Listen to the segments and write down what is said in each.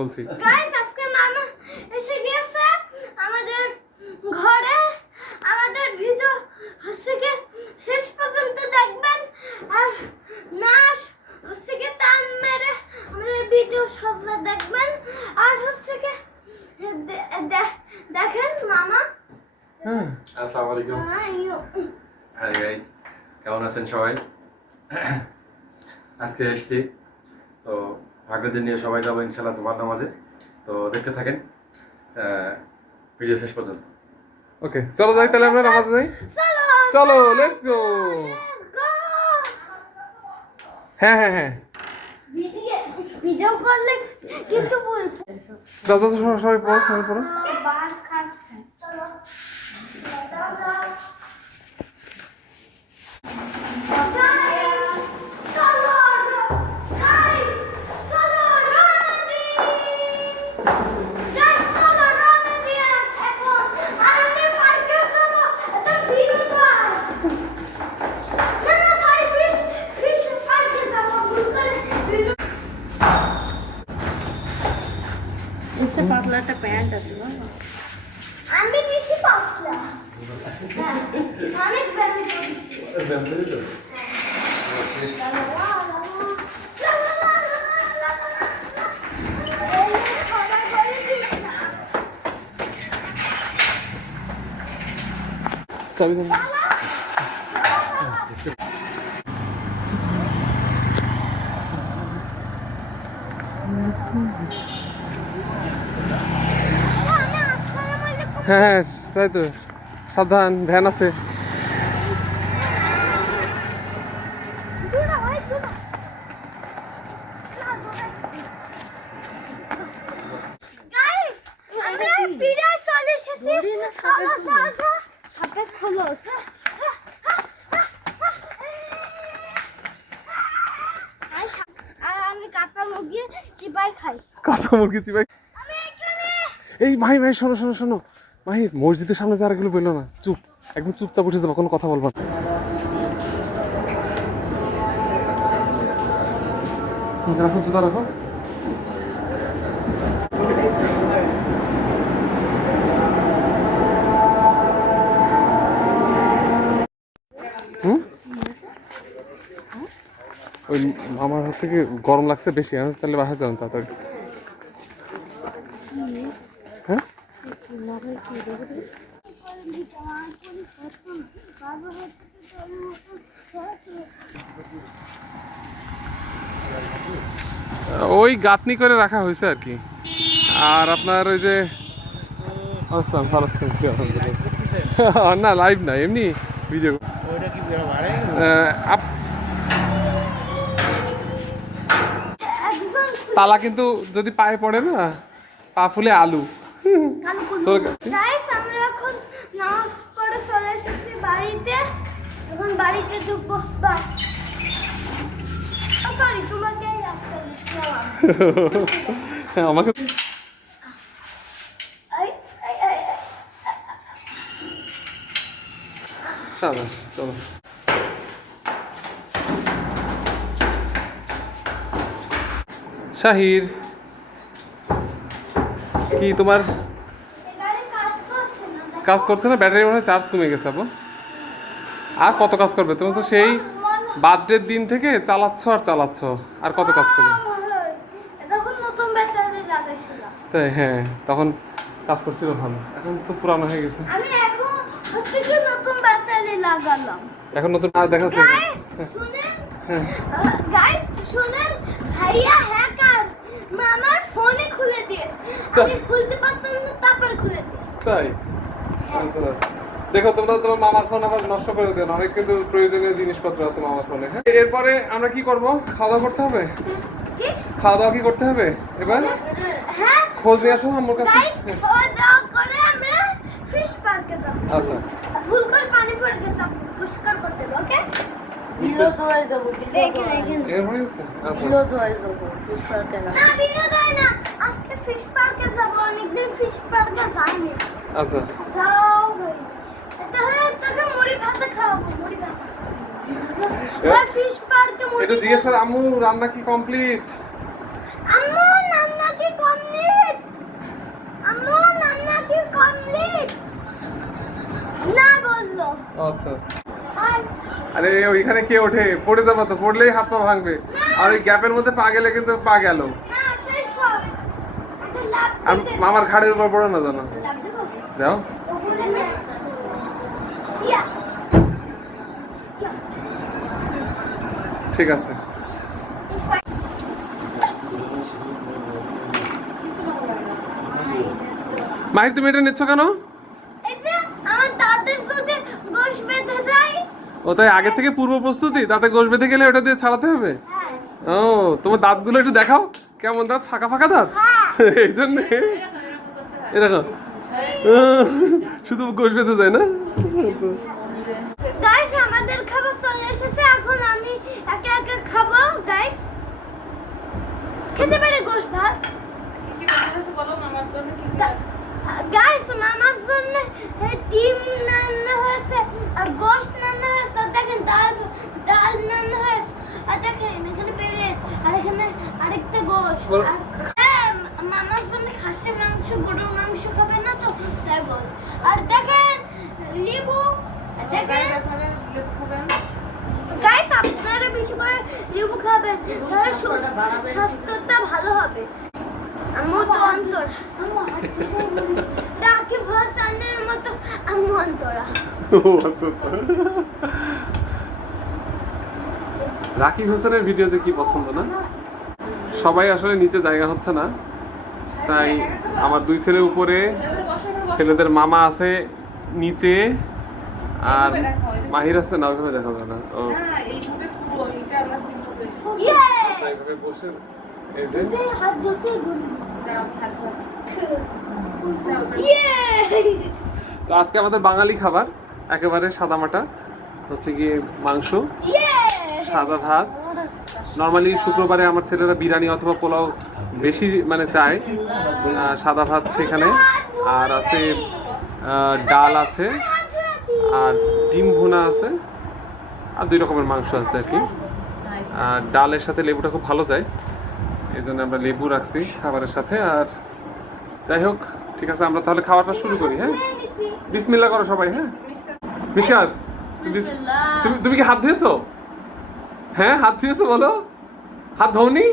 বলছি। গাইস আজকে মামা এসে গিয়েছে আমাদের ঘরে। আমাদের ভিডিও হচ্ছে কি শেষ পর্যন্ত দেখবেন আর না হচ্ছে কি টান মেরে আমাদের ভিডিও সব দেখবেন আর হচ্ছে কি দেখেন মামা। আসসালামু আলাইকুম। হাই গাইস, কেমন আছেন সবাই? আজকে এসেছি তো ভাগ্যদের নিয়ে সবাই যাবো ইনশাল্লাহ জুমার নামাজে। তো দেখতে থাকেন ভিডিও শেষ পর্যন্ত। ওকে চলো যাই তাহলে আমরা নামাজে যাই। চলো লেটস গো। হ্যাঁ হ্যাঁ হ্যাঁ ভিডিও করলে কিন্তু যাও যাও সবাই পড়ো সবাই পড়ো। বাস খাচ্ছে চলো পাতলা একটা প্যান্ট আছে আমি বেশি পাতলা অনেক হ্যাঁ হ্যাঁ তাই তো, সাবধান, ভ্যান আছে। কাঁচা মুরগি চিবাই। এই ভাই ভাই শোনো শোনো শোনো ভাই, মসজিদের সামনে যারা গুলো বললো না, চুপ, একদম চুপচাপ উঠে যাবো, কোনো কথা বলবো না। রাখো জুতা রাখো। ওই আমার হচ্ছে কি গরম লাগছে বেশি, আমি তাহলে বাসা যাবেন তাড়াতাড়ি। হ্যাঁ ওই গাঁথনি করে রাখা হয়েছে আর কি। আর আপনার ওই যে না লাইভ না, এমনি ভিডিও। তালা কিন্তু যদি পায়ে পড়ে না, পা ফুলে আলু। আমরা এখন নামাজ পড়ে চলে এসেছি বাড়িতে। এখন বাড়িতে ঢুকবো। সরি তোমাকে আমাকে সাবাস, চলো। শাহির কি তোমার কাজ করছে না? ব্যাটারি মনে হয় চার্জ কমে গেছে। আপু আর কত কাজ করবে? তুমি তো সেই বার্থডের দিন থেকে চালাচ্ছ আর চালাচ্ছ, আর কত কাজ করবে? তাই হ্যাঁ, তখন কাজ করছিল ভালো, এখন তো পুরানো হয়ে গেছে। আমি এখন হচ্ছে কি নতুন ব্যাটারি লাগালাম। এখন নতুন আর দেখাচ্ছে। গাইস শুনেন, ভাইয়া হ্যাকার মামার ফোনে খুলে দিয়ে, আমি খুলতে পারছি না, তারপর খুলে দিয়ে। তাই দেখো, তোমরা তোমার মামার ফোন আবার নষ্ট করে দেন, অনেক কিন্তু প্রয়োজনীয় জিনিসপত্র আছে মামার ফোনে। হ্যাঁ, এরপরে আমরা কি করব? খাওয়া দাওয়া করতে হবে। খাওয়া দাওয়া কি করতে হবে এবার? হ্যাঁ, খোঁজ নিয়ে আসো আমার কাছে। খাওয়া দাওয়া করে আমরা ফিশ পার্কে যাব। আচ্ছা, ভুল করে পানি পড়ে গেছে, পরিষ্কার করতে হবে। ওকে, বিনোদয় যাবো, এরপরে আছে। আচ্ছা, বিনোদয় যাবো, ফিশ পার্কে না। না বিনোদয় না, আজকে ফিশ পার্কে যাব। অনেকদিন ফিশ পার্কে যাইনি। আচ্ছা যাও ভাই, তাহলে তোকে মুড়ি ভাজা খাওয়াবো। মুড়ি ভাজা ফিশ পার্কে। একটু জিজ্ঞেস করে আম্মু রান্না কি কমপ্লিট? আম্মু রান্না কি কমপ্লিট? আচ্ছা আর আরে ওইখানে কে ওঠে, পড়ে যাবো তো, পড়লেই হাত পা ভাঙবে। আর ওই গ্যাপের মধ্যে পা গেলে কিন্তু পা গেল। না সেই সব একটা লাভ আর মামার ঘাড়ের উপর পড়ে না জানো, লাভ দেবো যাও। ওগুলো না ইয়া ঠিক আছে। ইটস ফাইন মাহির তুমি এটা নিচ্ছ কেন? এই যে আমার দাঁতের সাথে গোশ বেঁধে যায় ও তাই আগে থেকে পূর্ব প্রস্তুতি, তাতে গোশ বেঁধে গেলে ওটা দিয়ে ছাড়াতে হবে। হ্যাঁ ও তোমার দাঁতগুলো একটু দেখাও, কেমন দাঁত, ফাঁকা ফাঁকা দাঁত? এই জন্য এরকম শুধু গোশ বেঁধে যায় না? আচ্ছা। গাইস আমাদের খাবার চলে এসেছে, এখন আমি একা একা খাবো। গাইস খেতে পারে গোশ ভাত। গাইস মামার জন্য ডিম রান্না হয়েছে আর গোশত রান্না হয়েছে, আর দেখেন ডাল রান্না হয়েছে, আর দেখেন এখানে পেঁয়াজ, আর এখানে আরেকটা গোশ। আর মামার জন্য খাসির মাংস, গরুর মাংস খাবে না তো তাই বল। আর দেখেন লেবু, আর দেখেন গাইস আপনারা বেশি করে লেবু খাবেন, তাহলে স্বাস্থ্যটা ভালো হবে। আম্মু তো অন্তর রাখি ভাসানের মতো আম্মু অন্তরা। ও আচ্ছা আচ্ছা। রাকিব হোসেনের ভিডিও যে কি পছন্দ না, সবাই আসলে নিচে জায়গা হচ্ছে না, তাই আমার দুই ছেলে উপরে, ছেলেদের মামা আছে নিচে, আর মাহির আছে না, ওইভাবে দেখা যায় না। ও ইয়ে এইভাবে বসে এই যে তুই হাত ধুতে বলিস ইয়ে তো আজকে আমাদের বাঙালি খাবার একেবারে সাদামাটা, হচ্ছে গিয়ে মাংস, ইয়ে সাদা ভাত। নর্মালি শুক্রবারে আমার ছেলেরা বিরিয়ানি অথবা পোলাও বেশি মানে চায়, সাদা ভাত সেখানে, আর আছে ডাল আছে, আর ডিম ভুনা আছে, আর 2 রকমের মাংস আছে আর কি। আর ডালের সাথে লেবুটা খুব ভালো যায়, এই জন্য আমরা লেবু রাখছি খাবারের সাথে। আর যাই হোক, ঠিক আছে, আমরা তাহলে খাওয়াটা শুরু করি। হ্যাঁ, বিসমিল্লাহ করো সবাই। হ্যাঁ মিশকাত, তুমি কি হাত ধুয়েছো? হ্যাঁ হাত ধুয়েছো, বলো। হাত ধোনি?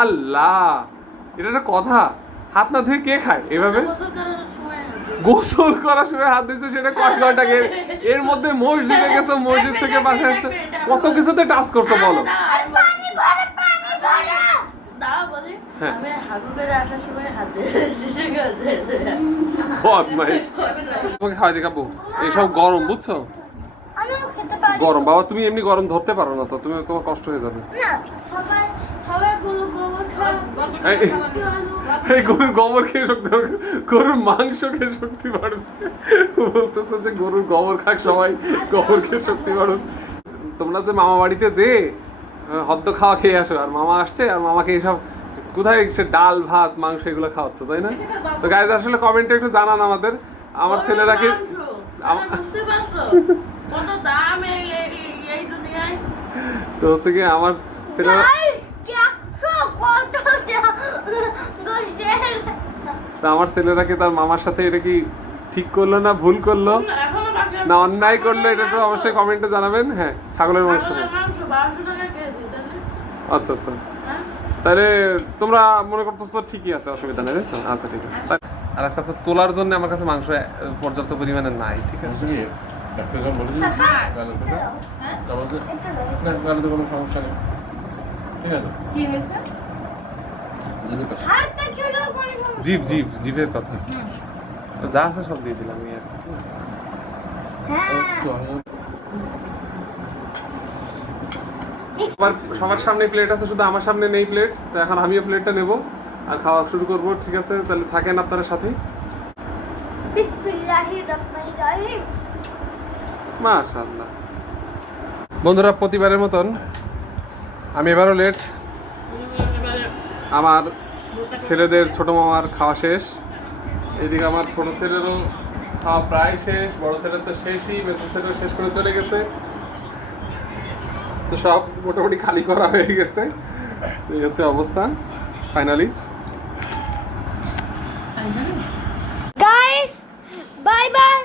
আল্লাহ, এটা একটা কথা, হাত না ধুয়ে কে খায় এভাবে? গোসল করার সময় হাত দিয়েছে, সেটা কয় ঘন্টা আগে। এর মধ্যে মসজিদে গেছো, মসজিদ থেকে বাসায় আসছো, কত কিছুতে টাচ করছো বলো। পানি ভরে দাঁড়া বলি, হ্যাঁ। আমি হাগু করে আসার সময় হাত দিয়ে শেষে গেছে। বদমাইশ। তোমাকে খাওয়াই দি কাপু, এইসব গরম বুঝছো, আমিও খেতে পারি গরম। বাবা তুমি এমনি গরম ধরতে পারো না তো, তুমি, তোমার কষ্ট হয়ে যাবে। না। সবাই গুলো গোবর খায়, এই গরুর গোবর খেয়ে শক্তি বাড়বে, গরুর মাংস খেয়ে শক্তি বাড়বে। বলতেছে যে গরুর গোবর খাক সবাই, গোবর খেয়ে শক্তি বাড়ুক। তোমরা যে মামা বাড়িতে যে হদ্দ খাওয়া খেয়ে আসো, আর মামা আসছে, আর মামাকে এইসব কোথায় সে ডাল ভাত মাংস এগুলো খাওয়াচ্ছে, তাই না? তো গাইজ আসলে কমেন্টে একটু জানান আমাদের, আমার ছেলেরা কি বুঝতে পারছো কত দাম এই দুনিয়ায়? তো হচ্ছে কি আমার ছেলেরা, তা আমার ছেলেরা কি তার মামার সাথে এটা কি ঠিক করলো না ভুল করলো এখনো বাকি আছে। না অন্যায় করলো, এটা তো অবশ্যই কমেন্টে জানাবেন। হ্যাঁ, ছাগলের মাংস। ছাগলের মাংস 1200 টাকা কেজি, তাহলে আচ্ছা আচ্ছা, হ্যাঁ? তাহলে তোমরা মনে করতেছো ঠিকই আছে, অসুবিধা নেই, তাই তো? আচ্ছা ঠিক আছে। আর আজকে আপনার তোলার জন্য আমার কাছে মাংস পর্যাপ্ত পরিমাণে নাই, ঠিক আছে? কোনো সমস্যা নেই, ঠিক আছে। কি হয়েছে? জিভ জিভ জিভের কথা, যা আছে সব দিয়ে দিলাম আমি আর কি। সবার সামনে প্লেট আছে, শুধু আমার সামনে নেই প্লেট, তো এখন আমিও প্লেটটা নেব আর খাওয়া শুরু করব, ঠিক আছে? তাহলে থাকেন আপনারা সাথে। মাশাআল্লাহ। বন্ধুরা, প্রতিবারের মতন আমি এবারও লেট। আমার ছেলেদের ছোট মামার খাওয়া শেষ, এদিকে আমার ছোট ছেলেরও খাওয়া প্রায় শেষ, বড় ছেলের তো শেষই, মেজো ছেলেও শেষ করে চলে গেছে। তো সব মোটামুটি খালি করা হয়ে গেছে, এই হচ্ছে অবস্থা ফাইনালি। Guys bye bye.